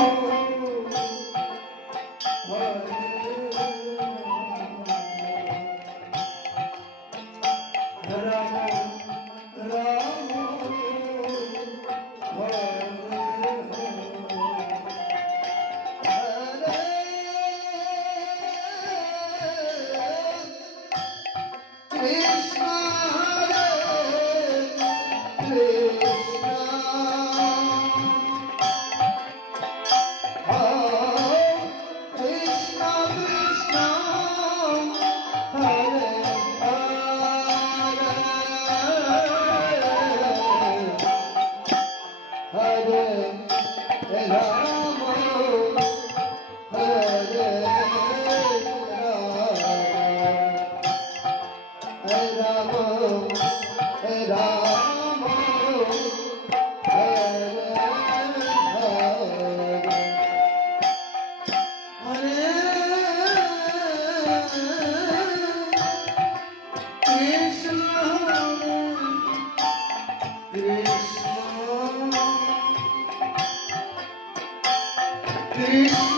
Senhor. Peace.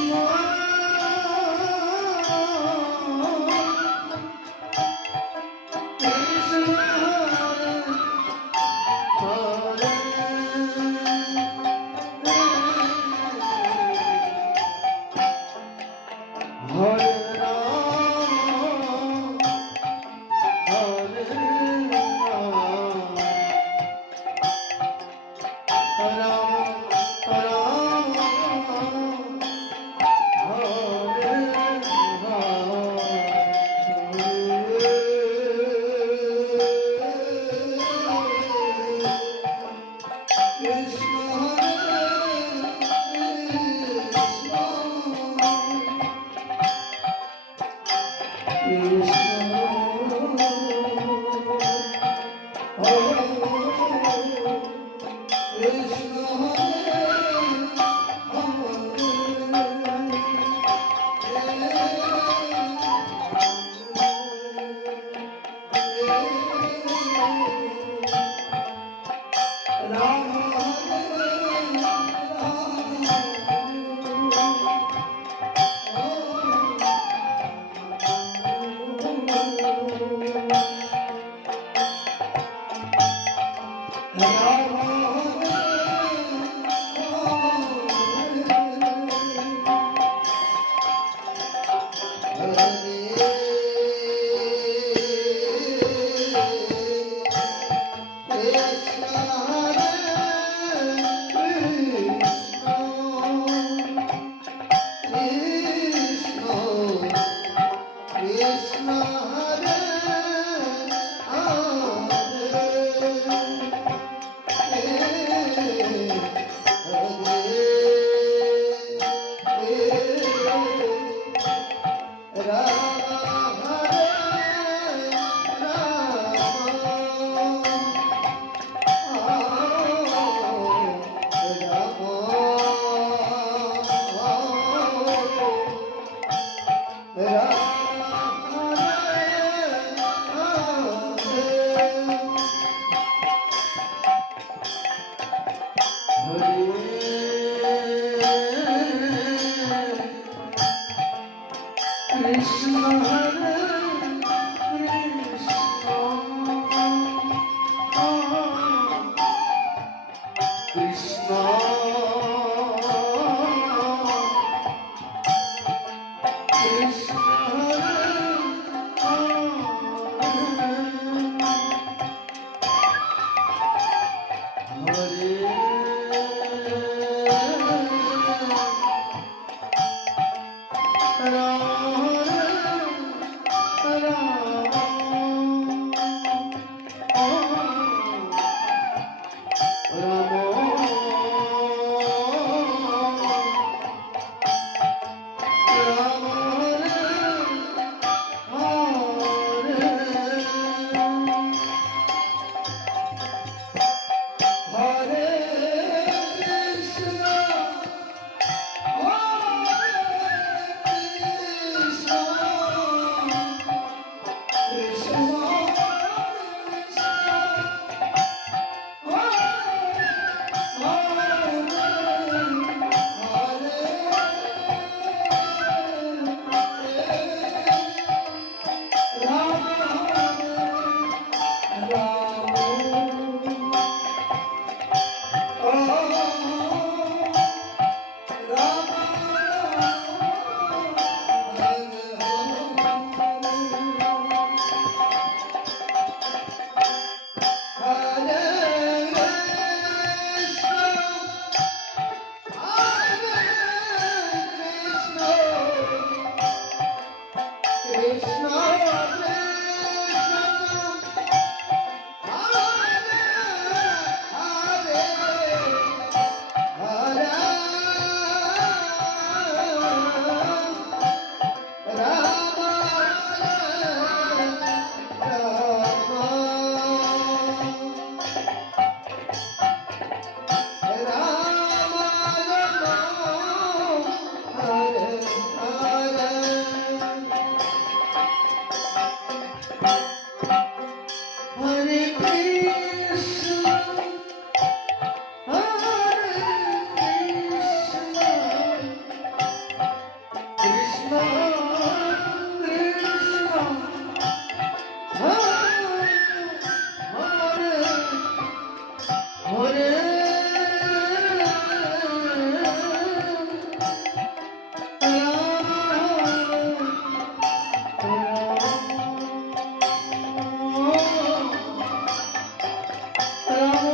Krishna. Hello. Thank you.